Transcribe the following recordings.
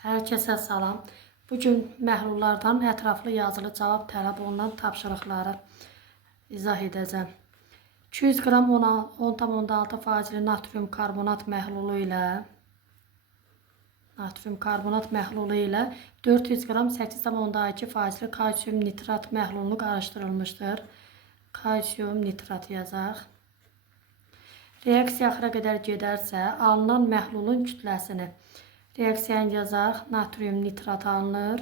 Hər kəsə salam. Bugün məhlullardan ətraflı yazılı cavab tələb olunan tapşırıqları izah edəcəm. 200 qram 10,6 faizli natrium karbonat məhlulu ilə 400 qram 8,2 faizli kalsium nitrat məhlulunu qarışdırılmışdır. Kalsium nitrat yazaq. Reaksiya axıra qədər gedərsə, alınan məhlulun kütləsini reaksiyanı yazaq. Natrium nitrat alınır.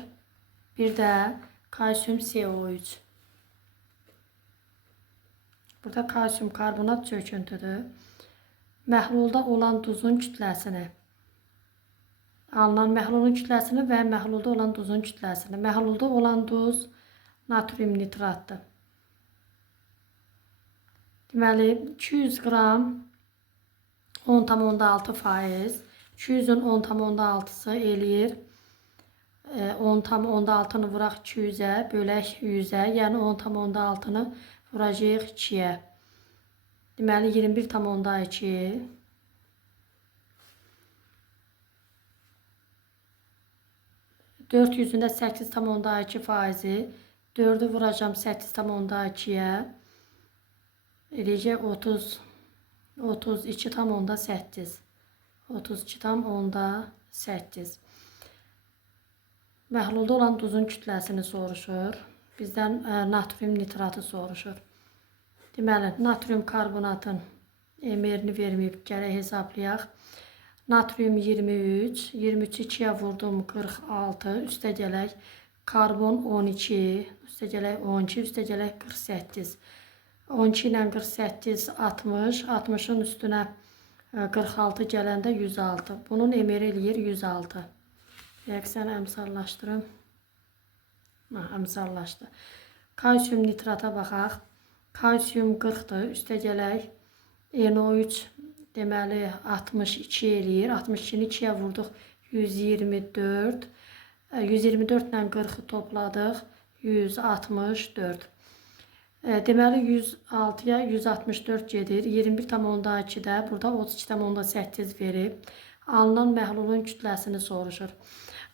Bir də kalsium CO3. Burada kalsium karbonat çöküntüdür. Məhlulda olan duzun kütləsini, alınan məhlulun kütləsini və məhlulda olan duzun kütləsini. Məhlulda olan duz natrium nitratdır. Deməli 200 qram 10,6 faiz. 200'ün 10,6'sı eləyir. 10,6'nı vuraq 200'ə, bölək 100'ə, yəni 10,6'nı vuracaq 2'yə. Deməli 21,2. 400'ün də 8,2 faizi. 4'ü vuracam 8,2'yə. Eləyəcək 32,8. 32,8. Məhlulda olan duzun kütləsini soruşur. Bizdən natrium nitratı soruşur. Deməli, natrium karbonatın emerini verməyib, gərək hesablayaq. Natrium 23, 23'ü 2'yə vurdum 46, üstə gələk karbon 12, üstə gələk 12, üstə gələk 48. 12 ilə 48, 60, 60'ın üstünə 46 gələndə 106. Bunun emeri eləyir 106. Reaksiyanı əmsallaşdırım. Əmsallaşdı. Kalsium nitrata baxaq. Kalsium 40'dır. Üstə gələk NO3 deməli 62 eləyir. 62'ni 2'yə vurduq 124. 124 ilə 40'ı topladıq 164. Deməli 106'ya 164 gedir. 21,2'də burada 32,8 verib. Alınan məhlulun kütləsini soruşur.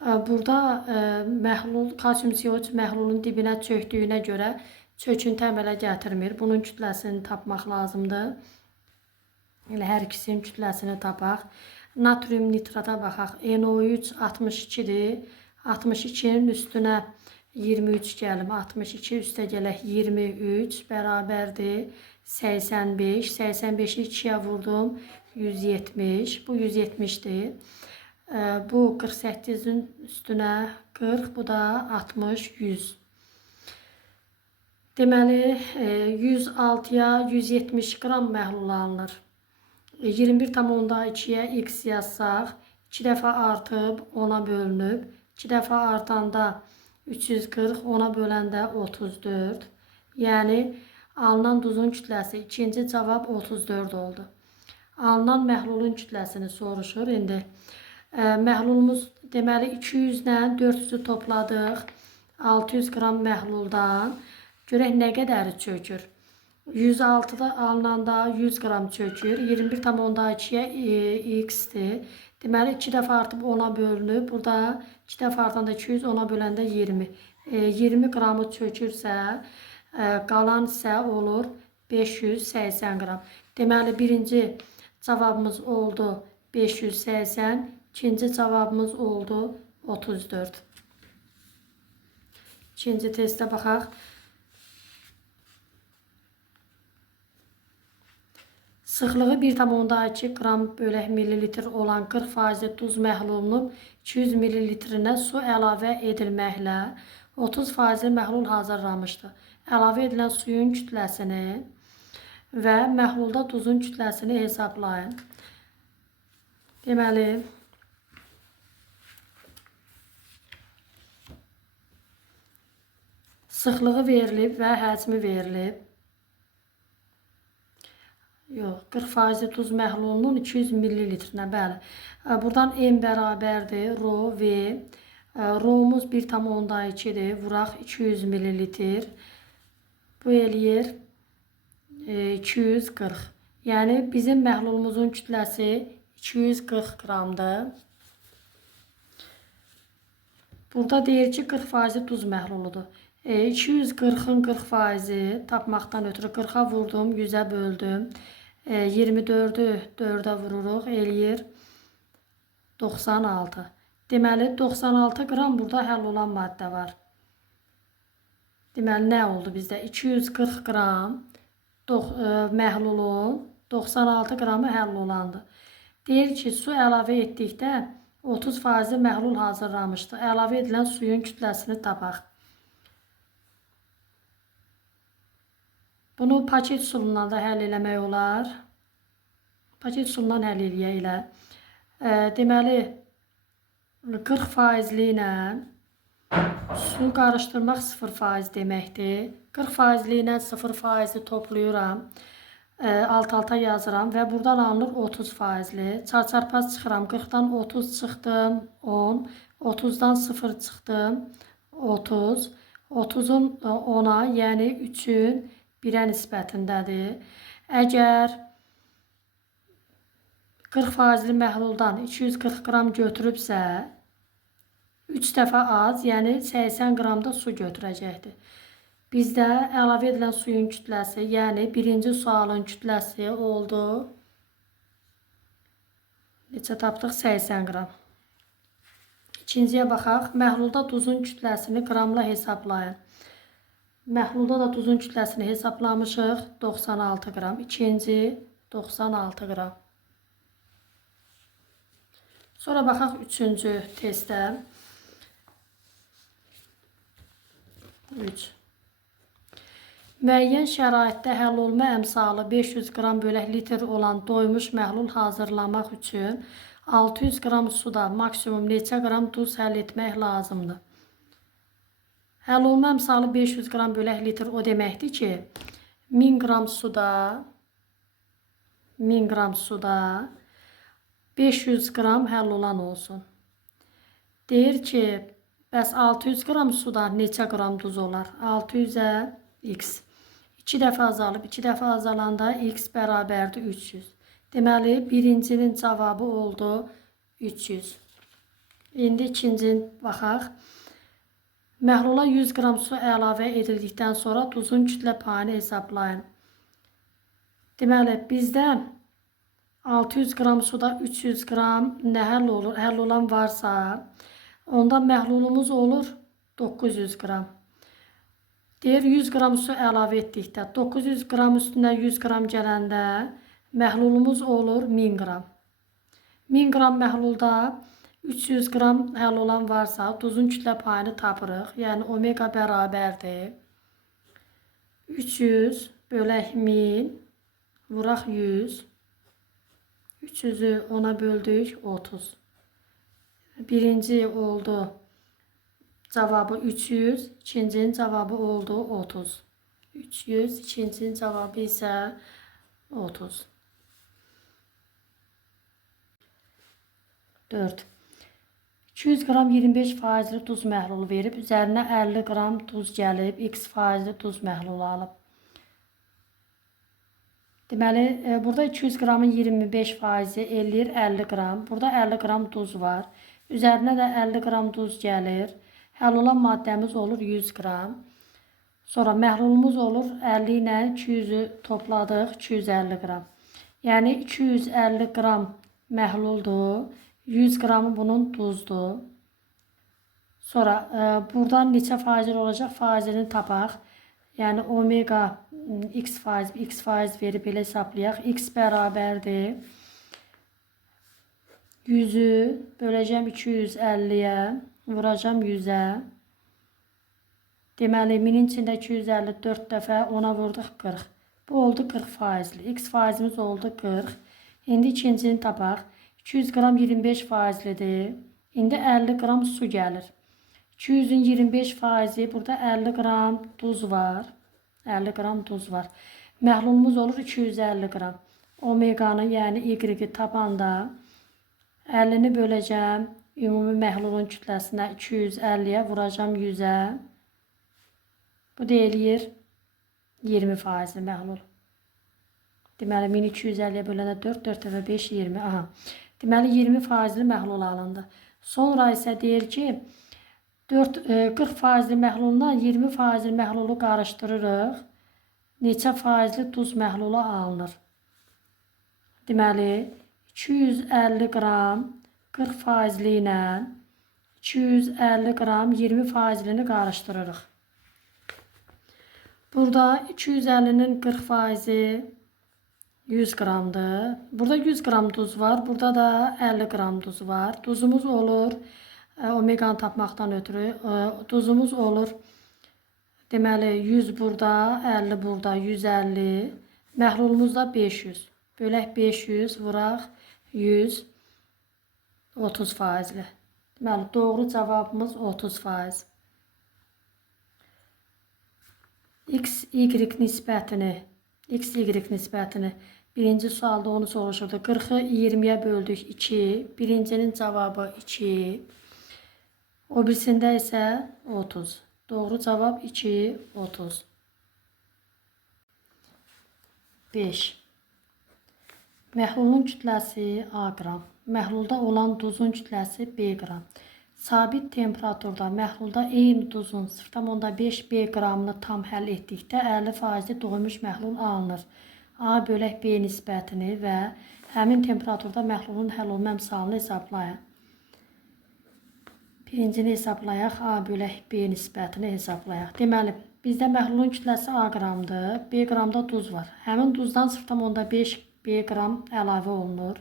Burada məhlul kalsium CO3 məhlulun dibinə çöktüyünə görə çöküntü əmələ gətirmir. Bunun kütləsini tapmaq lazımdır. Elə hər ikisinin kütləsini tapaq. Natrium nitrata baxaq. NO3 62'dir. 62'nin üstünə 23 gəlim. 62 üstə gələk 23 bərabərdir 85. 85'i 2'yə vurdum 170. Bu 170'dir. Bu 48'in üstünə 40. Bu da 60, 100. Deməli 106'ya 170 qram məhlul alınır. 21,2'yə x yazsaq 2 dəfə artıb 10'a bölünüb. 2 dəfə artanda 340, 10'a böləndə 34. Yəni alınan duzun kütləsi ikinci cavab 34 oldu. Alınan məhlulun kütləsini soruşur. İndi məhlulumuz deməli 200 ilə 400'ü topladıq. 600 qram məhluldan görək nə qədəri çökür. 106'da alınanda 100 qram çökür. 21,2'yə x-dir. Deməli 2 dəfə artıb 10'a bölünüb. Burada 2 dəfə artanda 200, 10'a böləndə 20. 20 qramı çökürsə, qalan isə olur 580 qram. Deməli birinci cavabımız oldu 580, ikinci cavabımız oldu 34. İkinci testə baxaq. Sıxlığı 1,2 qram bölək millilitr olan 40% duz məhlulunun 200 millilitrinə su əlavə edilməklə 30% məhlul hazırlamışdır. Əlavə edilən suyun kütləsini və məhlulda duzun kütləsini hesablayın. Deməli, sıxlığı verilib və həcmi verilib. Yox, 40% duz məhlulunun 200 millilitrinə, bəli. Buradan M bərabərdir, rho V. Rho'muz 1,2'dir, vuraq 200 millilitr. Bu eləyir 240. Yəni bizim məhlulumuzun kütləsi 240 qramdır. Burada deyir ki 40% duz məhluludur. 240'ın 40%i tapmaqdan ötürü 40'a vurdum, 100'ə böldüm. 24'ü 4'ə vururuq, eləyir 96. Deməli 96 qram burada həll olan maddə var. Deməli nə oldu bizdə? 240 qram məhlulun 96 qramı həll olandı. Deyir ki, su əlavə etdikdə 30% məhlul hazırlamışdı. Əlavə edilən suyun kütləsini tapaq. Bunu paket üsulundan da həll eləmək olar. Paket üsulundan həll eləyə ilə. Deməli 40% ilə su qarışdırmaq 0% deməkdir. 40% ilə 0% toplayıram. Alt-alta yazıram və buradan alınır 30%li. Çarçarpaz çıxıram. 40'dan 30 çıxdım, 10. 30'dan 0 çıxdım, 30. 30'un 10'a, yəni 3'ün 1'ə nisbətindədir. Əgər 40%li məhluldan 240 qram götürübsə, 3 dəfə az, yəni 80 qram da su götürəcəkdir. Bizdə əlavə edilən suyun kütləsi, yəni birinci sualın kütləsi oldu. Neçə tapdıq? 80 qram. İkinciyə baxaq. Məhlulda duzun kütləsini qramla hesablayın. Məhlulda da duzun kütləsini hesablamışıq. 96 qram. İkinci 96 qram. Sonra baxaq üçüncü testə. 3. Müəyyən şəraitdə həll olma əmsalı 500 qram bölək litr olan doymuş məhlul hazırlamaq üçün 600 qram suda maksimum neçə qram duz həll etmək lazımdır? Həll olma əmsalı 500 qram bölək litr o deməkdir ki, 1000 qram suda 500 qram həll olan olsun. Deyir ki, bəs 600 qram suda neçə qram duz olar? 600'ə x. 2 dəfə azalıb, 2 dəfə azalanda x bərabərdir 300. Deməli, birincinin cavabı oldu 300. İndi ikincinin baxaq. Məhlula 100 qram su əlavə edildikdən sonra duzun kütlə payını hesablayın. Deməli, bizdə 600 qram suda 300 qram nə həll olur? Həll olan varsa, onda məhlulumuz olur 900 qram. Deyir 100 qram su əlavə etdikdə 900 qram üstündən 100 qram gələndə məhlulumuz olur 1000 qram. 1000 qram məhlulda 300 qram həll olan varsa duzun kütlə payını tapırıq. Yəni omega bərabərdir 300 bölək 1000 vuraq 100. 300'ü 10'a böldük 30. Birinci oldu cavabı 300, ikincinin cavabı oldu 30. 300, ikincinin cavabı isə 30. 4. 200 qram 25%li duz məhlulu verib, üzərinə 50 qram duz gəlib, x faizli duz məhlulu alıb. Deməli, burada 200 qramın 25%i eləyir 50 qram. Burada 50 qram duz var. Üzərinə də 50 qram duz gəlir. Həll olan maddəmiz olur 100 qram. Sonra məhlulumuz olur 50 ilə 200'ü topladıq 250 qram. Yəni 250 qram məhluldur. 100 qramı bunun duzdur. Sonra buradan neçə faizli olacaq? Faizini tapaq. Yəni omega x faiz verib elə hesablayaq. X bərabərdir 100'ü böləcəm 250'yə, vuracam 100'ə. Deməli 1000'in içində 250 4 dəfə, ona vurduq 40. Bu oldu 40%li. X faizimiz oldu 40. İndi ikincini tapaq. 200 qram 25%lidir. İndi 50 qram su gəlir. 200'ün 25%i burada 50 qram duz var. 50 qram duz var. Məhlulumuz olur 250 qram. Omeganı, yəni y-i tapanda 50'ni böləcəm. Ümumi məhlulun kütləsinə 250'yə vuracam 100'ə. Bu da eləyir 20%li məhlul. Deməli 1250'yə böləndə 4, 4 dəfə 5, 20. Aha. Deməli 20%li məhlul alındı. Sonra isə deyir ki, 40% məhlulundan 20% məhlulu qarışdırırıq. Neçə faizli duz məhlulu alınır? Deməli, 250 qram 40% ilə 250 qram 20%-ni qarışdırırıq. Burada 250'nin 40%, 100 qramdır. Burada 100 qram duz var. Burada da 50 qram duz var. Duzumuz olur. Omeganı tapmaqdan ötürü. Duzumuz olur. Deməli 100 burada, 50 burada, 150. Məhlulumuz da 500. Bölək 500, vuraq 100, 30%. Deməli doğru cavabımız 30%. XY nisbətini birinci sualda onu soruşurdu. 40'ı 20'ye böldük 2. Birincinin cevabı 2. O birisində isə 30. Doğru cavab 2, 30. 5. Məhlulun kütləsi A qram. Məhlulda olan duzun kütləsi B qram. Sabit temperaturda məhlulda eyni duzun 0,5 B qramını tam həll etdikdə 50% doymuş məhlul alınır. A bölək B nisbətini və həmin temperaturda məhlulun həll olma əmsalını hesablayın. Birincini hesablayaq, A bölək B nisbətini hesablayaq. Deməli, bizdə məhlulun kütləsi A qramdır, B qramda duz var. Həmin duzdan 0,5 B qram əlavə olunur.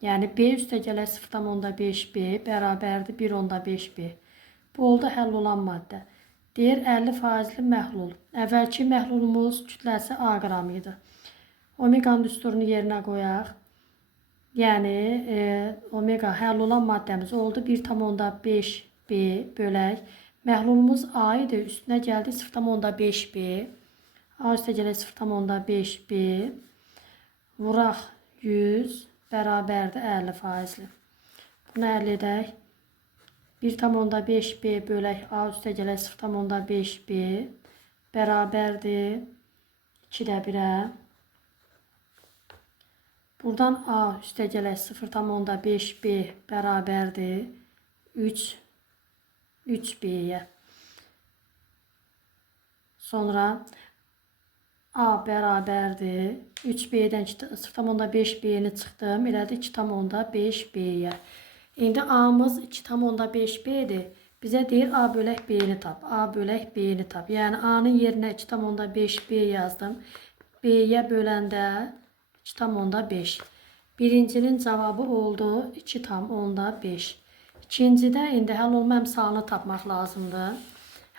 Yəni B üstəgələ 0,5 B bərabərdir 1,5 B. Bu oldu həll olan maddə. Deyir 50%li məhlul. Əvvəlki məhlulumuz kütləsi A qram idi. Omeganın düsturunu yerinə qoyaq. Yəni omega həll olan maddəmiz oldu 1,5 B bölək. Məhlulumuz A idi. Üstünə gəldi 0,5 B. A üstəgələ 0,5 B. Vuraq 100. Bərabərdir 50%. Bunu əldə edək. 1,5 B bölək A üstəgələ 0,5 B bərabərdir 2-də 1-ə. Buradan A üstəgələ 0,5 B bərabərdir 3 B-yə. Sonra A bərabərdir 3B-dən 0,5 B-ni çıxdım. Elədi 2,5 B-yə. İndi A-mız 2,5 B-dir. Bizə deyir A bölək B-ni tap. A bölək B-ni tap. Yəni A-nın yerinə 2,5 B yazdım. B-yə böləndə 2,5. Birincinin cavabı oldu 2,5. İkincidə indi həll olma əmsalını tapmaq lazımdır.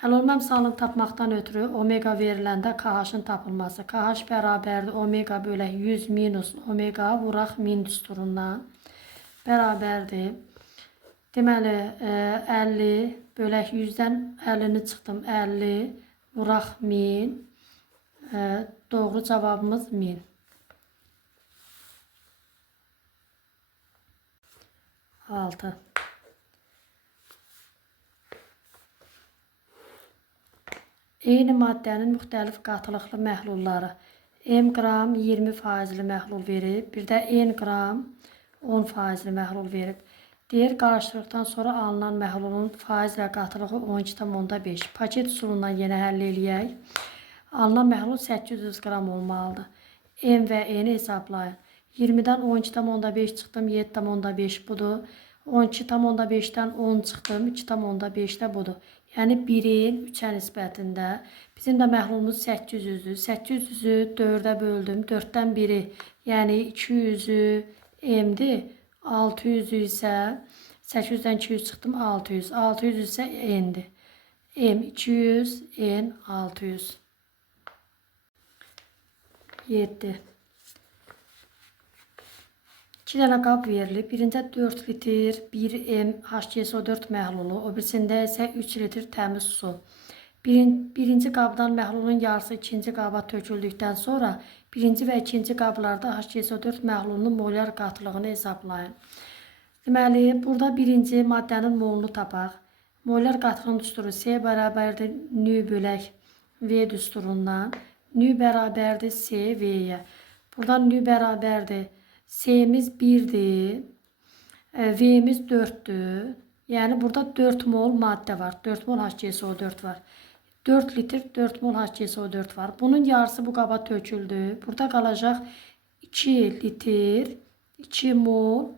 Həll olma əmsalını tapmaqdan ötürü omega veriləndə KH-ın tapılması. KH bərabərdir omega bölək 100 minus omega vuraq min düsturundan bərabərdir. Deməli 50 bölək 100-dən 50-ni çıxdım 50 vuraq 1000. Doğru cavabımız 1000. Altı. Eyni maddənin müxtəlif qatılıqlı məhlulları. M qram 20%li məhlul verib, bir də N qram 10%li məhlul verib. Deyir, qarışdırdıqdan sonra alınan məhlulun faiz və qatılığı 12,5. Paket üsulundan yenə həll eləyək. Alınan məhlul 800 qram olmalıdır. M və N hesablayın. 20-dən 12,5 çıxdım, 7,5 budur. 12,5-dən 10 çıxdım, 2,5 də budur. Yəni 1-in 3-ə nisbətində. Bizim də məhlulumuz 800-dür. 800-ü 4-ə böldüm. 4-dən 1-i, yəni 200-ü M-dir. 600-ü isə 800-dən 200 çıxdım, 600. 600 isə N-dir. M 200, N 600. 7. 2 dənə qab verilib. Birində 4 litr 1 M H2SO4 məhlulu, o birisində isə 3 litr təmiz su. Birinci qabdan məhlulun yarısı ikinci qaba töküldükdən sonra birinci və ikinci qablarda H2SO4 məhlulunun molyar qatılığını hesablayın. Deməli, burada birinci maddənin molunu tapaq. Molyar qatılığın düsturu C bərabərdir nü bölək V düsturundan. Nü bərabərdir C V-yə. Buradan nü bərabərdir. C'miz 1'dir. V'miz 4'dür. Yani burada 4 mol madde var. 4 mol HCSO4 var. 4 litre 4 mol HCSO4 var. Bunun yarısı bu qaba töküldü. Burada qalacaq 2 litre 2 mol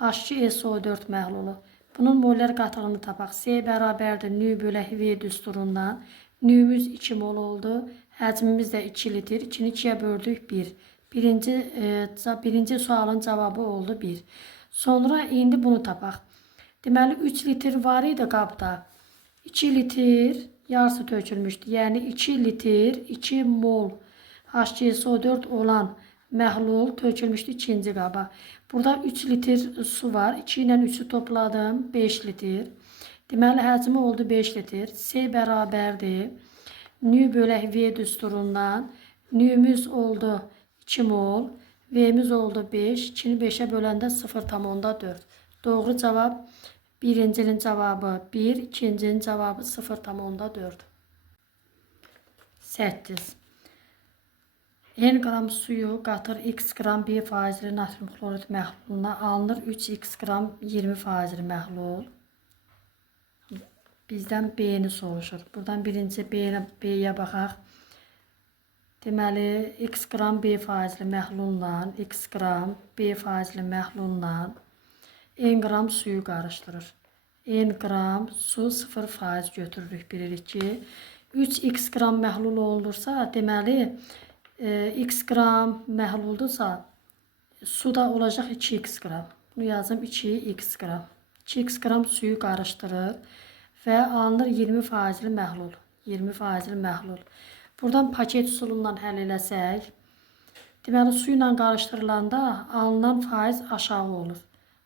HCSO4 məhlulu. Bunun molar qatılığını tapaq. S bərabərdir nü bölək V düsturundan. Nüyümüz 2 mol oldu. Həcmimiz də 2 litr. 2-ni 2-yə böldük 1. Birinci sualın cavabı oldu 1. Sonra indi bunu tapaq. Deməli 3 litr var idi qabda. 2 litr yarısı tökülmüşdü. Yəni 2 litr 2 mol HCSO4 olan məhlul tökülmüşdü ikinci qaba. Burada 3 litr su var. 2 ilə 3'ü topladım. 5 litr. Deməli həcmi oldu 5 litr. S bərabərdir. Nü bölək V düsturundan. Nüyümüz oldu 2 mol. V'miz oldu 5. 2'ni 5'e böləndə 0,4. Doğru cavab birincinin cavabı 1, ikincinin cavabı 0,4. 8. N qram suyu qatır x qram 1 faizli natrium klorid məhluluna alınır 3x qram 20 faizli məhlul. Bizdən B'ni soruşur. Buradan birinci B'yə baxaq. Deməli x qram B faizli məhlulla x qram B faizli məhlulla n qram suyu qarışdırır. N qram su 0% götürürük. Bilirik ki 3x qram məhlul olursa deməli x qram məhluldursa su da olacaq 2x qram. Bunu yazım 2x qram. 2x qram suyu qarışdırır və alınır 20% məhlul. 20% məhlul. Buradan paket üsulundan həll eləsək, deməli su ilə qarışdırılanda alınan faiz aşağı olur.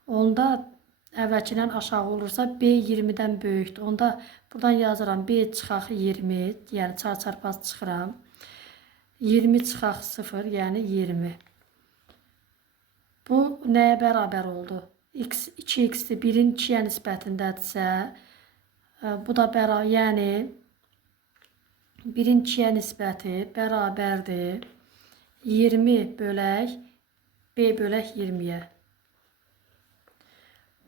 Onda əvvəlkindən aşağı olursa B 20-dən böyükdür. Onda buradan yazıram B çıxaq 20, yəni çarpaz çıxıram. 20 çıxaq 0, yəni 20. Bu nəyə bərabər oldu? X 2x'dir, 1-in 2-yə nisbətindədirsə, bu da bərabər, yəni 1-in 2-yə nisbəti bərabərdir 20 bölək B bölək 20-yə.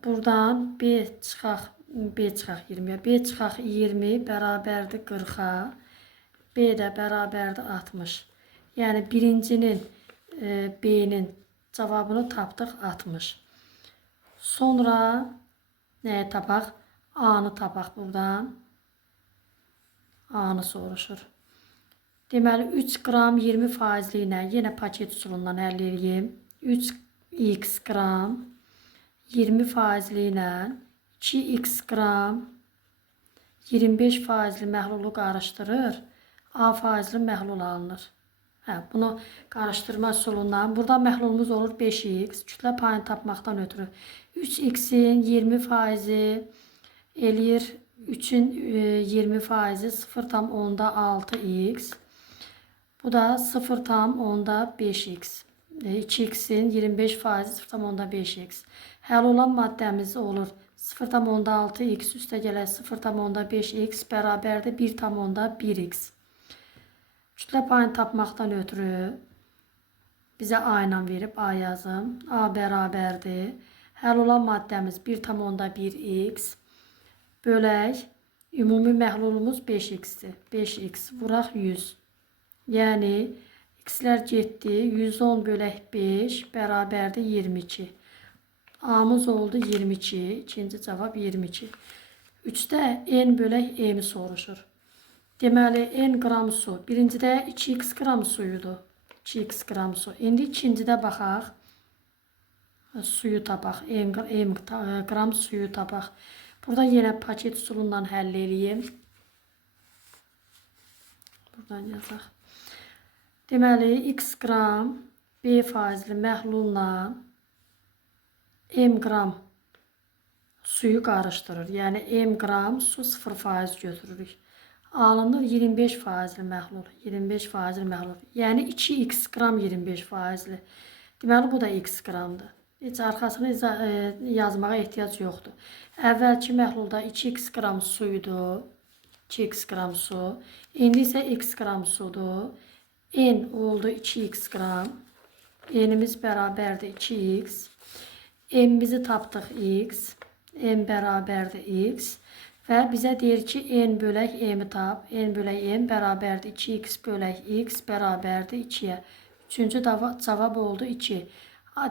Buradan B çıxaq 20-yə. B çıxaq 20 bərabərdir 40-a. B də bərabərdir 60. Yəni birincinin B'nin cavabını tapdıq 60. Sonra nəyə tapaq? A'nı tapaq buradan. A'nı soruşur. Deməli 3 qram 20 faizli ilə yenə paket üsulundan həll edeyim. 3x qram 20 faizli ilə 2x qram 25 faizli məhlulu qarışdırır. A faizli məhlul alınır. Bunu qarışdırma üsulundan. Burada məhlulumuz olur 5x. Kütlə payını tapmaqdan ötürü. 3x'in 20 faizi eləyir 3'ün 20 faizi 0,6x. Bu da 0,5x. 2x'in 25 faizi 0,5x. Həll olan maddəmiz olur 0,6x üstə gələk 0,5x bərabərdir 1,1x. Kütlə payını tapmaqdan ötürü bizə A ilə verib A yazım. A bərabərdir. Həll olan maddəmiz 1,1x bölək ümumi məhlulumuz 5x'dir. 5x vuraq 100. Yəni x'lər getdi. 110 bölək 5 bərabərdir 22. A'mız oldu 22. İkinci cavab 22. 3-də n bölək m soruşur. Deməli n qram su. Birincidə 2x qram suyudur. 2x qram su. İndi ikincidə baxaq. Suyu tapaq. M qram suyu tapaq. Burada yenə paket üsulundan həll edeyim. Buradan yazaq. Deməli x qram B faizli məhlulla m qram suyu qarışdırır. Yəni m qram su 0% götürürük. Alınır 25 faizli məhlul. 25 faizli məhlul. Yəni 2x qram 25 faizli. Deməli bu da x qramdır. Heç arxasını yazmağa ehtiyac yoxdur. Əvvəlki məhlulda 2x qram suydu. 2x qram su. İndi isə x qram sudur. N oldu 2x qram. N'imiz bərabərdir 2x. M'imizi tapdıq x. n bərabərdir x və bizə deyir ki, n bölək m-i tap. N bölək m bərabərdir 2x bölək x bərabərdir 2-yə. Üçüncü cavab oldu 2.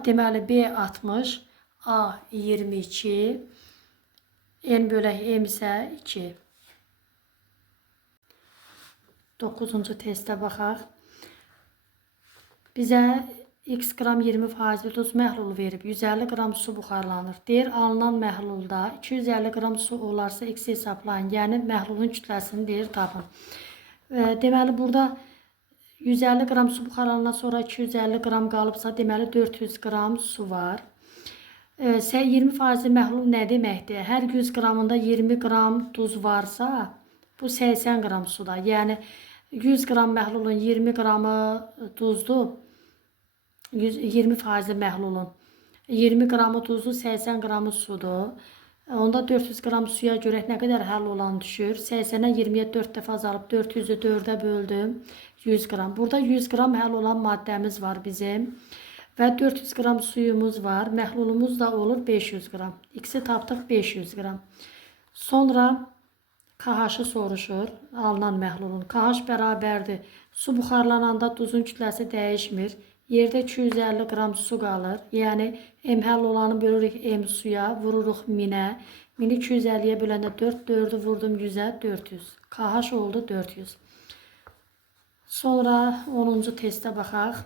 Deməli B 60, A 22, n bölək m isə 2. 9-cu testə baxaq. Bizə x qram 20% duz məhlulu verib 150 qram su buxarlanır. Deyir, alınan məhlulda 250 qram su olarsa x hesablayın. Yəni məhlulun kütləsini deyir tapın. Deməli burada 150 qram su buxarlanandan sonra 250 qram qalıbsa, deməli 400 qram su var. 20% məhlul nə deməkdir? Hər 100 qramında 20 qram duz varsa, bu 80 qram suda. Yəni 100 qram məhlulun 20 qramı duzdur. 20% məhlulun 20 qramı duzlu, 80 qramı sudur. Onda 400 qram suya görək nə qədər həll olan düşür. 80-ə 20-yə 4 dəfə azalıb 400-ü 4-ə böldüm. 100 qram. Burada 100 qram həll olan maddəmiz var bizim. Və 400 qram suyumuz var. Məhlulumuz da olur 500 qram. X-i tapdıq 500 qram. Sonra KH-ı soruşur alınan məhlulun. KH bərabərdir. Su buxarlananda duzun kütləsi dəyişmir. Yerdə 250 qram su qalır. Yəni m həll olanı bölürük m suya, vururuq 1000-ə. 1000-i 250-yə böləndə 4, 4-ü vurdum 100-ə, 400. KH oldu 400. Sonra 10-cu testə baxaq.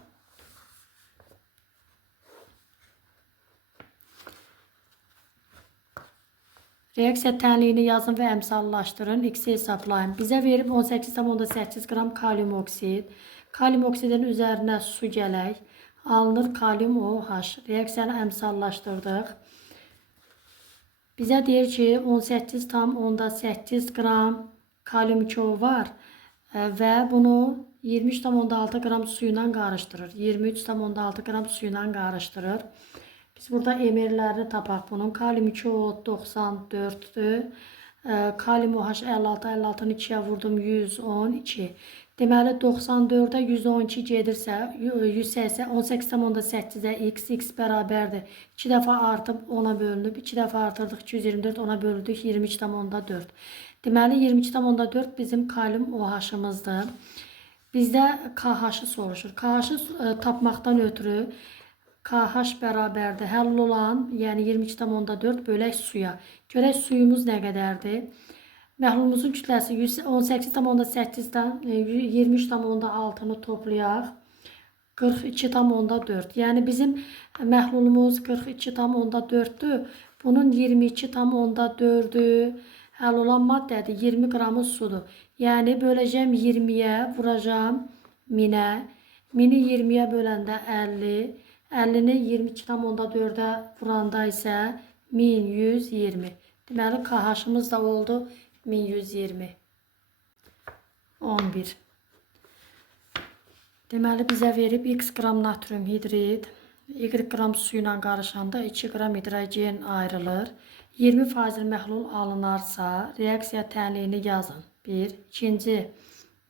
Reaksiya tənliyini yazın və əmsallaşdırın. X-i hesablayın. Bizə verib 18,8 qram kalium oksid. Kalium oksidin üzərinə su gələk. Alınır kalium OH. Reaksiyanı əmsallaşdırdıq. Bizə deyir ki, 18,8 qram kalium 2O var və bunu 23,6 qram suyla qarışdırır. 23,6 qram suyla qarışdırır. Biz burada emerlərini tapaq bunun. Kalium 2O 94'dür. Kalium OH 56, 56'nı 2'yə vurdum 112. Deməli 94'ə 112 gedirsə 180, 18,8'ə x bərabərdir. 2 dəfə artıb 10'a bölünüb. 2 dəfə artırdıq 224, 10'a bölündük 23,4. Deməli 22,4 bizim kalium OH-ımızdır. Bizdə KH-ı soruşur. KH-ı tapmaqdan ötürü KH bərabərdir. Həll olan, yəni 22,4 bölək suya. Görək suyumuz nə qədərdir? Məhlulumuzun kütləsi 18,8-dən 23,6-nı toplayaq. 42,4. Yəni bizim məhlulumuz 42,4-dür. Bunun 22,4-ü həll olan maddədir. 20 qramı sudur. Yəni böləcəm 20-yə, vuracam 1000-ə. 1000-i 20-yə böləndə 50. 50-ni 22,4-ə vuranda isə 1120. Deməli KH-ımız da oldu 1120. 11. Deməli bizə verib x qram natrium hidrid, y qram su ilə qarışanda 2 qram hidrogen ayrılır. 20% məhlul alınarsa reaksiya tənliyini yazın. 1. İkinci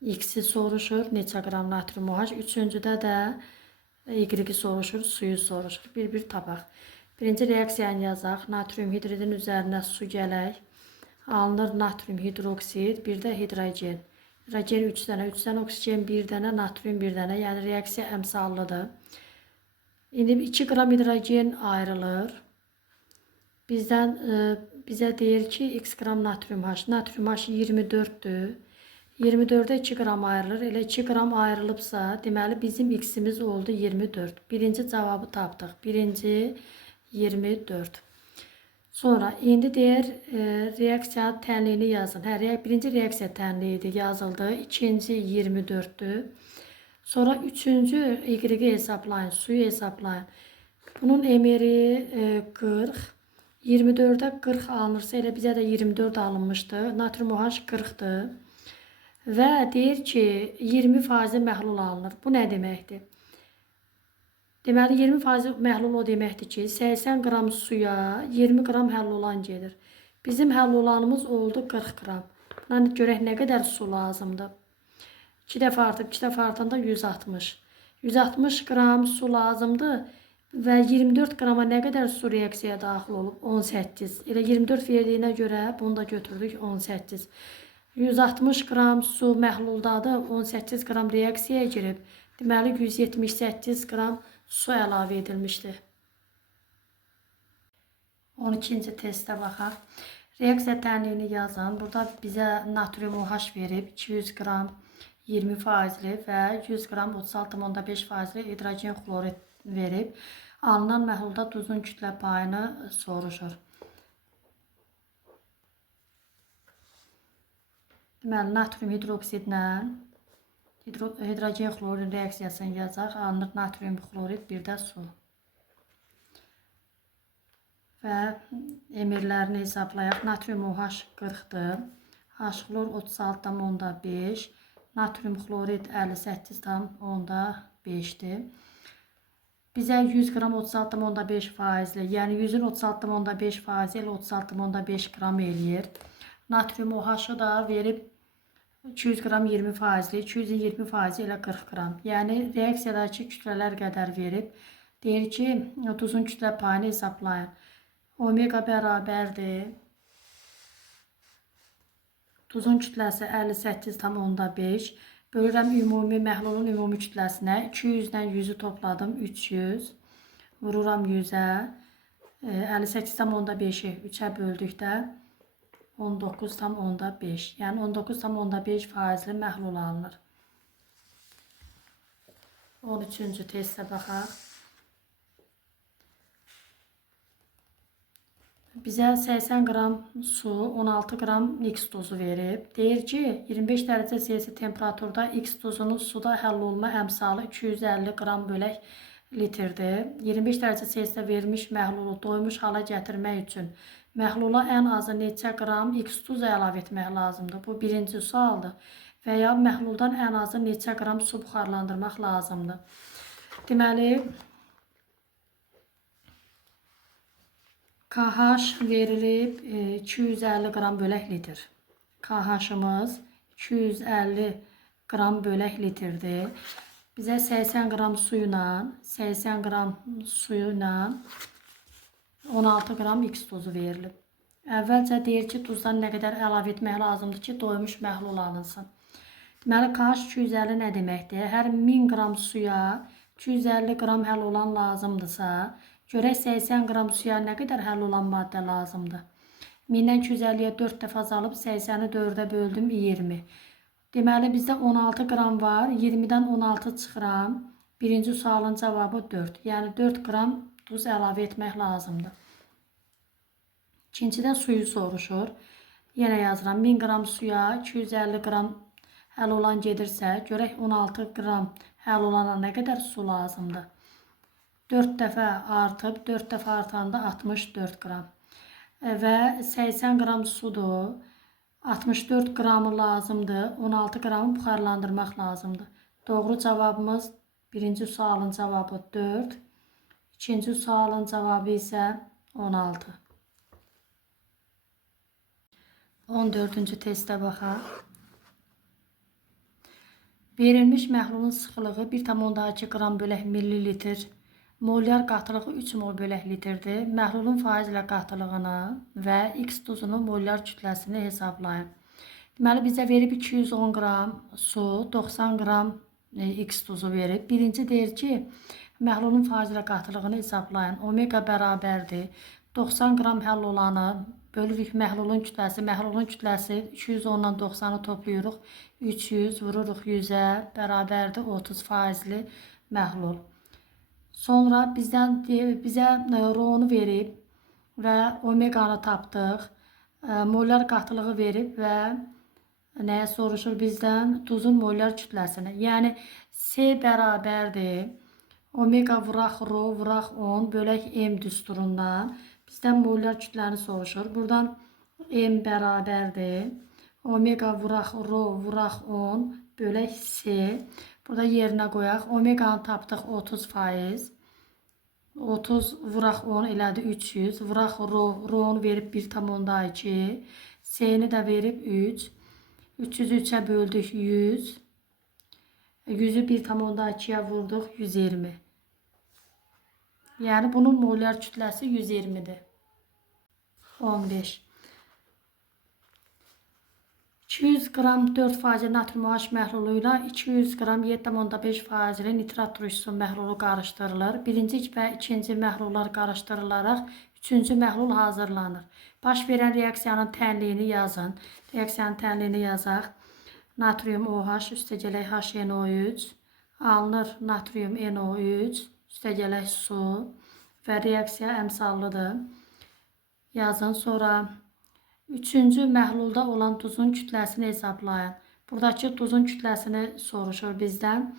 x-i soruşur, neçə qram natrium OH. Üçüncüdə də y soruşur, suyu soruşur. Bir tapaq. Birinci reaksiyanı yazaq. Natrium hidridin üzərinə su gələk. Alınır natrium hidroksid, bir də hidrogen. Hidrogen 3 dənə, 3 dənə oksigen, 1 dənə, natrium 1 dənə. Yəni reaksiya əmsallıdır. İndi 2 qram hidrogen ayrılır. Bizə deyir ki, x qram natrium H. Natrium H 24'dür. 24'də 2 qram ayrılır. Elə 2 qram ayrılıbsa, deməli bizim x-imiz oldu 24. Birinci cavabı tapdıq. Birinci 24. Sonra indi deyir reaksiya tənliyini yazın. Birinci reaksiya tənliyidir, yazıldı. İkinci 24'dür. Sonra üçüncü y-i hesablayın, suyu hesablayın. Bunun emeri 40. 24'də 40 alınırsa, elə bizə də 24 alınmışdı. Natrium OH 40'dır. Və deyir ki, 20% məhlul alınır. Bu nə deməkdir? Deməli 20% məhlul o deməkdir ki, 80 qram suya 20 qram həll olan gedir. Bizim həll olanımız oldu 40 qram. Buna görək nə qədər su lazımdır. 2 dəfə artıb, 2 dəfə artanda 160. 160 qram su lazımdır. və 24 qrama nə qədər su reaksiyaya daxil olub? 18. Elə 24 verdiyinə görə bunu da götürdük 18. 160 qram su məhluldadır, 18 qram reaksiyaya girib. Deməli 178 qram su əlavə edilmişdir. 12-ci testə baxaq. Reaksiya tənliyini yazın. Burada bizə natrium OH verib 200 qram 20% və 100 qram 36,5% hidrogen xlorid verib. Alınan məhlulda duzun kütlə payını soruşur. Deməli, natrium hidroksidlə hidrogen xlorid reaksiyasını yazaq. Alınır natrium xlorid, bir də su. Və emirlərini hesablayaq. Natrium OH 40-dır. H-xlor 36,5. Natrium xlorid 58,5-dir. Bizə 100 qram 36,5%, yəni 100-ün 36,5% ilə 36,5 qram eləyir. Natrium OH-ı da verib 200 qram 20%, 200-ün 20% ilə 40 qram. Yəni reaksiyadakı kütlələr qədər verib. Deyir ki, duzun kütlə payını hesablayın. Omega bərabərdir. Duzun kütləsi 58,5. Bölürəm ümumi məhlulun ümumi kütləsinə. 200-dən 100-ü topladım. 300. Vururam 100-ə. 58,5-i 3-ə böldükdə 19,5. Yəni 19,5% məhlul alınır. 13-cü testə baxaq. Bizə 80 qram su, 16 qram X dozu verib. Deyir ki, 25 dərəcə Selsi temperaturda X dozunun suda həll olma əmsalı 250 qram bölək litrdir. 25 dərəcə Selsidə verilmiş məhlulu doymuş hala gətirmək üçün məhlula ən azı neçə qram X duz əlavə etmək lazımdır? Bu birinci sualdır. Və ya məhluldan ən azı neçə qram su buxarlandırmaq lazımdır? Deməli, KH verilib 250 qram bölək litr. KH-ımız 250 qram bölək litrdir. Bizə 80 qram suyla 16 qram X dozu verilib. Əvvəlcə deyir ki, duzdan nə qədər əlavə etmək lazımdır ki, doymuş məhlul alınsın. Deməli, KH 250 nə deməkdir? Hər 1000 qram suya 250 qram həll olan lazımdırsa, görək 80 qram suya nə qədər həll olan maddə lazımdır. 1000-dən 250-yə 4 dəfə azalıb 80-i 4-ə böldüm 20. Deməli, bizdə 16 qram var. 20-dən 16 çıxıram. Birinci sualın cavabı 4. Yəni 4 qram duz əlavə etmək lazımdır. İkincidən suyu soruşur. Yenə yazıram. 1000 qram suya 250 qram həll olan gedirsə, görək 16 qram həll olana nə qədər su lazımdır. 4 dəfə artıb, 4 dəfə artanda 64 qram. Və 80 qram sudur. 64 qramı lazımdır. 16 qramı buxarlandırmaq lazımdır. Doğru cavabımız birinci sualın cavabı 4. İkinci sualın cavabı isə 16. 14-cü testə baxaq. Verilmiş məhlulun sıxılığı 1,2 qram bölək millilitr. Molyar qatılığı 3 mol bölək litrdir. Məhlulun faiz ilə qatılığını və X duzunun molyar kütləsini hesablayın. Deməli, bizə verib 210 qram su, 90 qram X duzu verib. Birinci deyir ki, məhlulun faiz ilə qatılığını hesablayın. Omega bərabərdir. 90 qram həll olanı bölürük məhlulun kütləsi. Məhlulun kütləsi 210-dan 90-ı toplayırıq. 300 vururuq 100-ə bərabərdir 30% məhlul. Sonra bizə rho-nu verib və omeganı tapdıq. Molyar qatılığı verib və nəyə soruşur bizdən? Duzun molyar kütləsini. Yəni C bərabərdir. Omega vuraq rho vuraq 10 bölək M düsturundan bizdən molyar kütləni soruşur. Buradan M bərabərdir. Omega vuraq rho vuraq 10 bölək C. Burada yerinə qoyaq. Omeganı tapdıq 30%. 30 vuraq 10 elədi 300. Vuraq rho-nu verib 1,2. C-ni də verib 3. 300-ü 3-ə böldük 100. 100-ü 1,2-yə vurduq 120. Yəni bunun molar kütləsi 120-dir. 15. 200 qram 4% natrium OH məhlulu ilə 200 qram 7,5% nitrat turşusu məhlulu qarışdırılır. Birinci və ikinci məhlullar qarışdırılaraq üçüncü məhlul hazırlanır. Baş verən reaksiyanın tənliyini yazın. Reaksiyanın tənliyini yazaq. Natrium OH üstəgələk HNO3 alınır natrium NO3 üstəgələk su və reaksiya əmsallıdır. Yazın. Sonra üçüncü məhlulda olan duzun kütləsini hesablayın. Buradakı duzun kütləsini soruşur bizdən.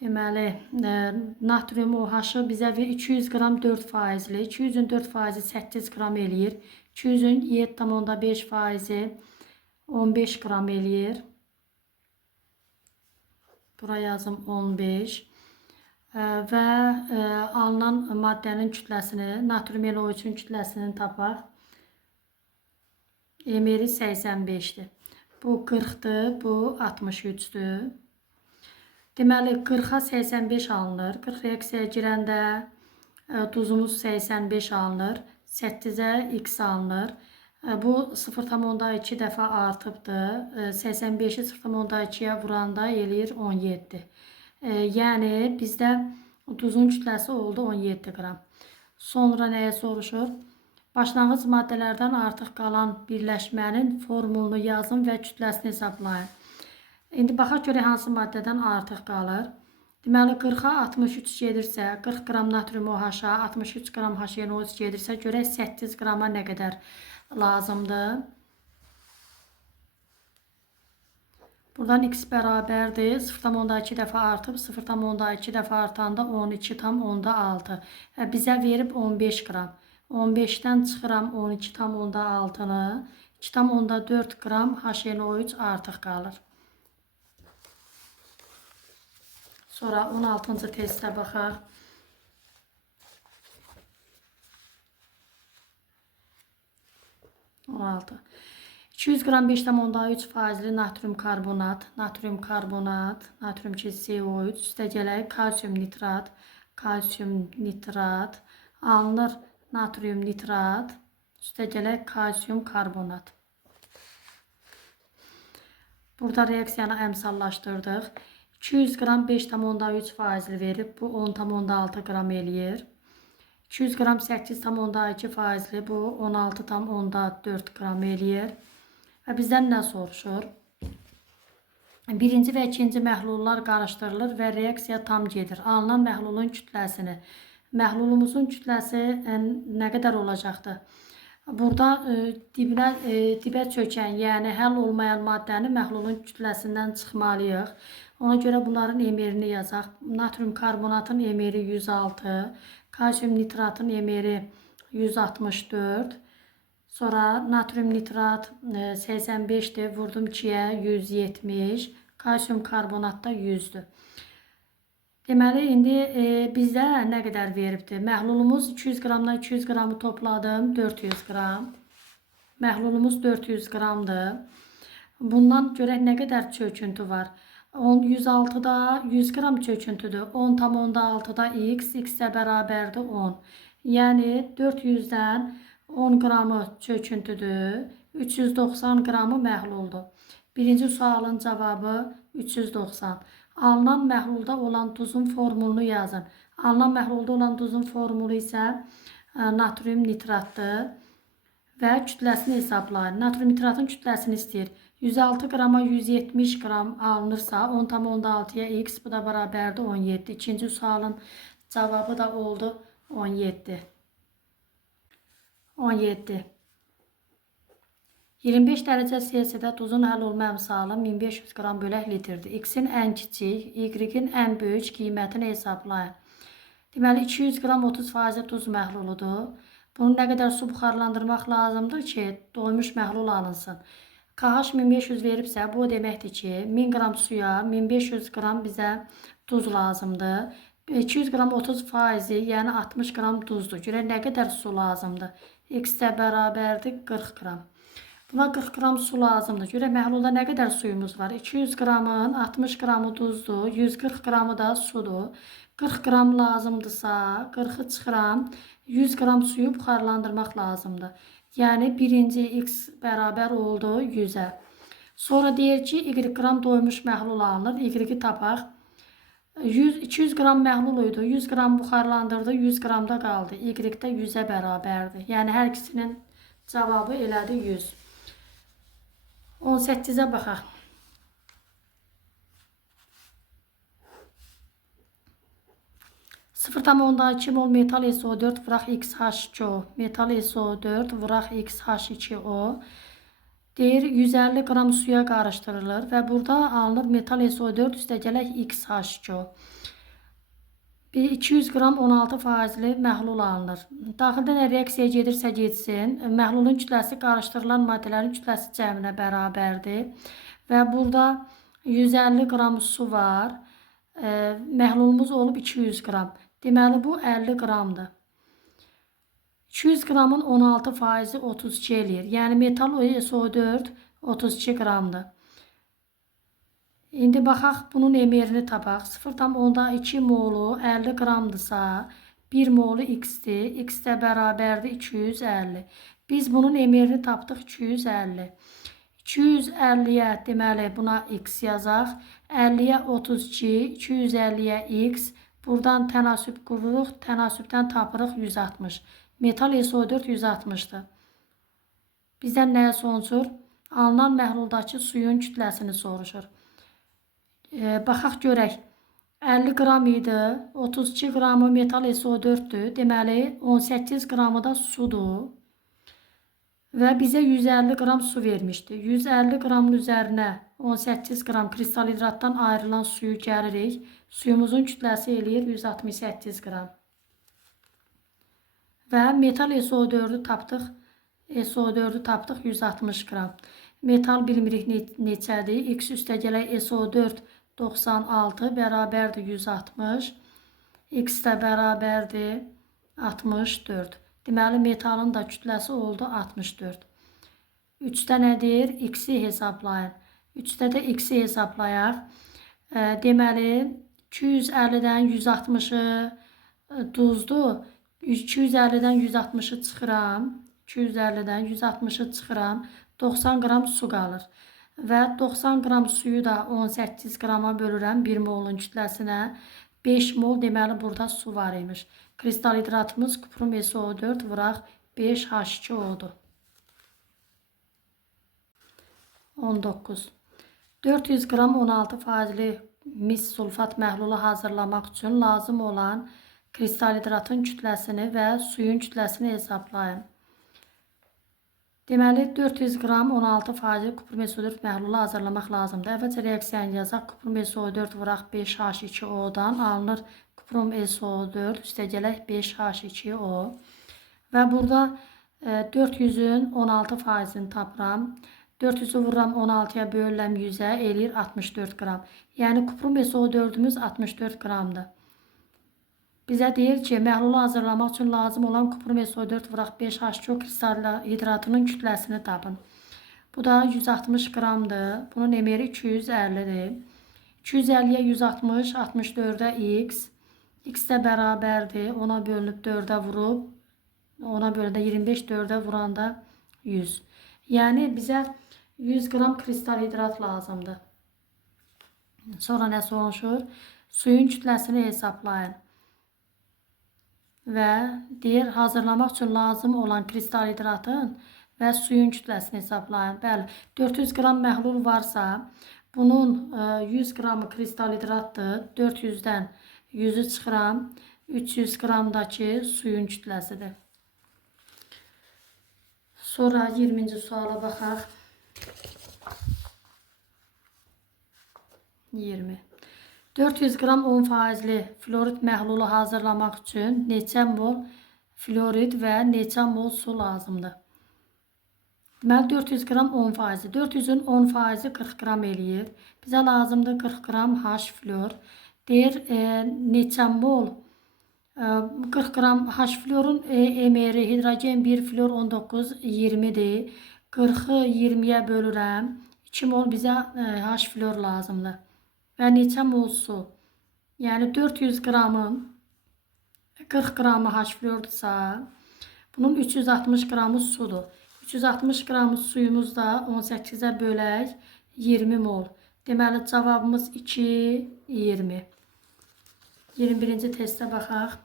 Deməli, natrium OH-ı bizə 200 qram 4%li. 200-ün 4%-i 8 qram eləyir. 200-ün 7,5%-i 15 qram eləyir. Bura yazım 15. Və alınan maddənin kütləsini, natrium NO3-ün kütləsini tapaq. Emeri 85'dir. Bu 40'dır, bu 63'dür. Deməli 40'a 85 alınır. 40 reaksiyaya girəndə duzumuz 85 alınır. 8'ə x alınır. Bu 0,2 dəfə artıbdır. 85'i 0,2'yə vuranda eləyir 17. Yəni bizdə duzun kütləsi oldu 17 qram. Sonra nəyə soruşur? Başlanğıc maddələrdən artıq qalan birləşmənin formulunu yazın və kütləsini hesablayın. İndi baxaq görək hansı maddədən artıq qalır. Deməli 40'a 63 gedirsə, 40 qram natrium OH-a 63 qram HNO3 gedirsə, görək 8 qrama nə qədər lazımdır. Buradan x bərabərdir. 0,2 dəfə artıb, 0,2 dəfə artanda 12,6. Bizə verib 15 qram. 15'dən çıxıram 12,6-nı. 2,4 qram HNO3 artıq qalır. Sonra 16-cı testə baxaq. -16. 200 qram 5,3%li natrium karbonat, natrium CO3 üstəgələk kalsium nitrat alınır. Natrium nitrat üstəgələk kalsium karbonat. Burada reaksiyanı əmsallaşdırdıq. 200 qram 5,3% verib, bu 10,6 qram eləyir. 200 qram 8,2%li, bu 16,4 qram eləyir. Və bizdən nə soruşur? Birinci və ikinci məhlullar qarışdırılır və reaksiya tam gedir. Alınan məhlulun kütləsini. Məhlulumuzun kütləsi nə qədər olacaqdır? Burada dibə çökən, yəni həll olmayan maddəni məhlulun kütləsindən çıxmalıyıq. Ona görə bunların emerini yazaq. Natrium karbonatın emeri 106, kalsium nitratın emeri 164. Sonra natrium nitrat 85'dir, vurdum 2'yə 170, kalsium karbonat da 100'dür. Deməli, indi bizdə nə qədər veribdir? Məhlulumuz 200 qramdan 200 qramı topladım, 400 qram. Məhlulumuz 400 qramdır. Bundan görək nə qədər çöküntü var? 106'da 100 qram çöküntüdür. 10,6'da x-ə bərabərdir 10. Yəni 400'dən 10 qramı çöküntüdür. 390 qramı məhluldur. Birinci sualın cavabı 390. Alınan məhlulda olan duzun formulunu yazın. Alınan məhlulda olan duzun formulu isə natrium nitratdır və kütləsini hesablayın. Natrium nitratın kütləsini istəyir. 106 qrama 170 qram alınırsa 10,6'ya x, bu da bərabərdir 17. İkinci sualın cavabı da oldu 17. 17. 25 dərəcə Selsidə duzun həll olma əmsalı 1500 qram bölək litrdir. X-in ən kiçik, Y-in ən böyük qiymətini hesablayın. Deməli 200 qram 30% duz məhluludur. Bunu nə qədər su buxarlandırmaq lazımdır ki, doymuş məhlul alınsın. KH 1500 veribsə, bu deməkdir ki, 1000 qram suya 1500 qram bizə duz lazımdır. 200 qram 30%, yəni 60 qram duzdur. Görək nə qədər su lazımdır. X də bərabərdir 40 qram. Buna 40 qram su lazımdır. Görək məhlulda nə qədər suyumuz var? 200 qramın 60 qramı duzdur, 140 qramı da sudur. 40 qram lazımdırsa 40-ı çıxıram. 100 qram suyu buxarlandırmaq lazımdır. Yəni birinci x bərabər oldu 100-ə. Sonra deyir ki, y qram doymuş məhlul alınır. Y-i tapaq. 200 qram məhlul idi. 100 qram buxarlandırdı, 100 qram da qaldı. Y-də 100-ə bərabərdir. Yəni hər ikisinin cavabı elədi 100. 18'e baxaq. Sıfır tam onda 2 mol metal SO4 vuraq XH2O. Metal SO4 vuraq XH2O. Deyir 150 qram suya qarışdırılır və burada alınır metal SO4 üstə gələk XH2O. 200 qram 16 faizli məhlul alınır. Daxildə nə reaksiya gedirsə getsin, məhlulun kütləsi qarışdırılan maddələrin kütləsi cəminə bərabərdir. Və burada 150 qram su var. Məhlulumuz olub 200 qram. Deməli bu 50 qramdır. 200 qramın 16 faizi 32 eləyir. Yəni metal SO4 32 qramdır. İndi baxaq bunun emerini tapaq. 0,2 molu 50 qramdırsa 1 molu x-dir. X də bərabərdir 250. Biz bunun emerini tapdıq 250. 250-yə deməli buna x yazaq. 50-yə 32, 250-yə x. Buradan tənasüb qururuq. Tənasübdən tapırıq 160. Metal SO4 160'dır. Bizdən nəyə soruşur? Alınan məhluldakı suyun kütləsini soruşur. Baxaq görək. 50 qram idi. 32 qramı metal SO4'dür. Deməli 18 qramı da sudur. Və bizə 150 qram su vermişdi. 150 qramın üzərinə 18 qram kristal hidratdan ayrılan suyu gəlirik. Suyumuzun kütləsi eləyir 168 qram. Və metal SO4'ü tapdıq. SO4'ü tapdıq 160 qram. Metal bilmirik neçədir. X üstə gələk SO4 96 bərabərdir 160. X də bərabərdir 64. Deməli metalın da kütləsi oldu 64. 3-də nədir? X-i hesablayın. 3-də də X-i hesablayaq. Deməli 250-dən 160'ı duzdur. 250'dən 160'ı çıxıram. 250'dən 160'ı çıxıram. 90 qram su qalır. Və 90 qram suyu da 18 qrama bölürəm 1 molun kütləsinə. 5 mol deməli burada su var imiş. Kristal hidratımız kuprum SO4 vuraq 5H2O-dur. 19. 400 qram 16 faizli mis sulfat məhlulu hazırlamaq üçün lazım olan kristal hidratın kütləsini və suyun kütləsini hesablayın. Deməli 400 qram 16 faizli kuprum SO4 məhlulu hazırlamaq lazımdır. Əvvəlcə reaksiyanı yazaq. Kuprum SO4 vuraq 5H2O-dan alınır kuprum SO4 üstə gələk 5H2O. Və burada 400'ün 16 faizini tapıram. 400'ü vururam 16'ya bölürəm 100'ə eləyir 64 qram. Yəni kuprum SO4'ümüz 64 qramdır. Bizə deyir ki, məhlulu hazırlamaq üçün lazım olan kuprum SO4 vuraq 5H2O kristal hidratının kütləsini tapın. Bu da 160 qramdır. Bunun emeri 250'dir. 250'yə 160, 64'ə x. X də bərabərdir. 10'a bölünüb 4'ə vurub. 10'a bölündə 25, 4'ə vuranda 100. Yəni bizə 100 qram kristal hidrat lazımdır. Sonra nə soruşur? Suyun kütləsini hesablayın. Və deyir hazırlamaq üçün lazım olan kristal hidratın və suyun kütləsini hesablayın. Bəli, 400 qram məhlul varsa, bunun 100 qramı kristal hidratdır. 400'dən 100'ü çıxıram. 300 qramdakı suyun kütləsidir. Sonra 20-ci suala baxaq. 20. 400 qram 10 faizli florid məhlulu hazırlamaq üçün neçə mol florid və neçə mol su lazımdır? Deməli 400 qram 10 faizi. 400'ün 10 faizi 40 qram eləyir. Bizə lazımdır 40 qram H flor. Deyir neçə mol 40 qram H florun emeri hidrogen 1 flor 19 20'dir. 40'ı 20'yə bölürəm. 2 mol bizə H flor lazımdır. Və neçə mol su? Yəni 400 qramın 40 qramı H flordursa, bunun 360 qramı sudur. 360 qramı suyumuz da 18'ə bölək 20 mol. Deməli cavabımız 2, 20. 21-ci testə baxaq.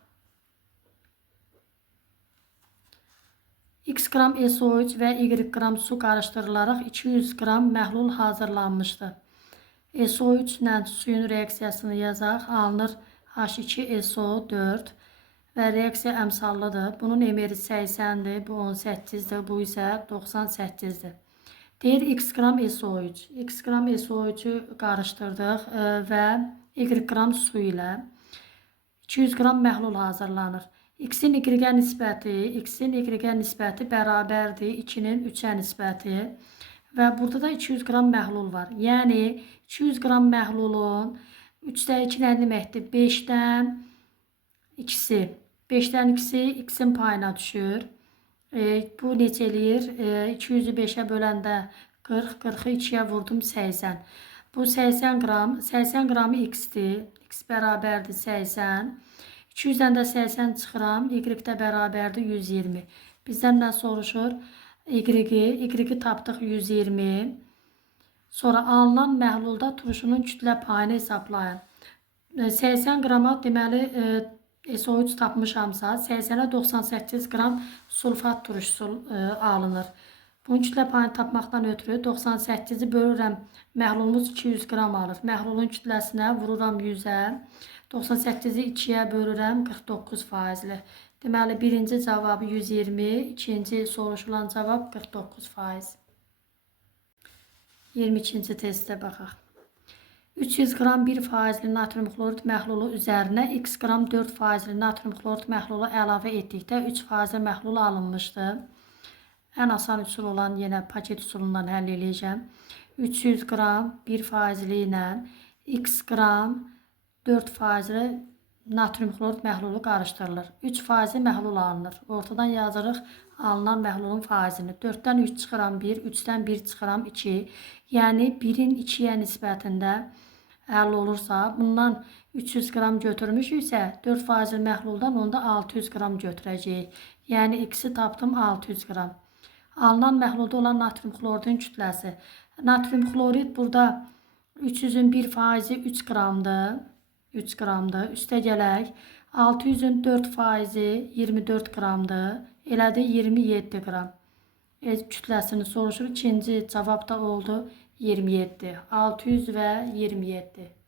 X qram SO3 və Y qram su qarışdırılaraq 200 qram məhlul hazırlanmışdır. SO3 ilə suyun reaksiyasını yazaq. Alınır H2SO4 və reaksiya əmsallıdır. Bunun emeri 80-dir, bu 18-dir, bu isə 98-dir. Deyir X qram SO3. X qram SO3'ü qarışdırdıq və Y qram su ilə 200 qram məhlul hazırlanır. X-in Y-ə nisbəti bərabərdir 2-nin 3-ə nisbəti və burada da 200 qram məhlul var. Yəni 200 qram məhlulun 3-də 2 nə deməkdir? 5-dən 2-si. 5-dən 2-si X-in payına düşür. Bu neçə eləyir? 200'ü 5'ə böləndə 40, 40'ı 2'yə vurdum 80. Bu 80 qram, 80 qramı X-dir. X bərabərdir 80. 200'dən də 80 çıxıram. Y-də bərabərdir 120. Bizdən nə soruşur? Y-i tapdıq 120. Sonra alınan məhlulda turşunun kütlə payını hesablayın. 80 qrama deməli SO3 tapmışamsa 80'ə 98 qram sulfat turşusu alınır. Bunun kütlə payını tapmaqdan ötürü 98'i bölürəm. Məhlulumuz 200 qram alır. Məhlulun kütləsinə vururam 100'ə. 98'i 2'yə bölürəm 49%. Deməli birinci cavabı 120, ikinci soruşulan cavab 49%. 22-ci testə baxaq. 300 qram 1% natrium xlorid məhlulu üzərinə x qram 4% natrium xlorid məhlulu əlavə etdikdə 3% məhlul alınmışdır. Ən asan üsul olan yenə paket üsulundan həll edəcəm. 300 qram 1% ilə x qram 4% natrium xlorid məhlulu qarışdırılır. 3% məhlul alınır. Ortadan yazırıq alınan məhlulun faizini. 4'dən 3 çıxıram 1, 3'dən 1 çıxıram 2. Yəni 1'in 2'yə nisbətində əldə olursa, bundan 300 qram götürmüşüksə, 4% məhluldan onda 600 qram götürəcəyik. Yəni x-i tapdım 600 qram. Alınan məhlulda olan natrium xloridin kütləsi. Natrium xlorid burada 300'ün 1%-i 3 qramdır. 3 qramdır. Üstə gələk. 600'ün 4%-i 24 qramdır. Elədi 27 qram. Kütləsini soruşur. İkinci cavab da oldu 27. 600 və 27.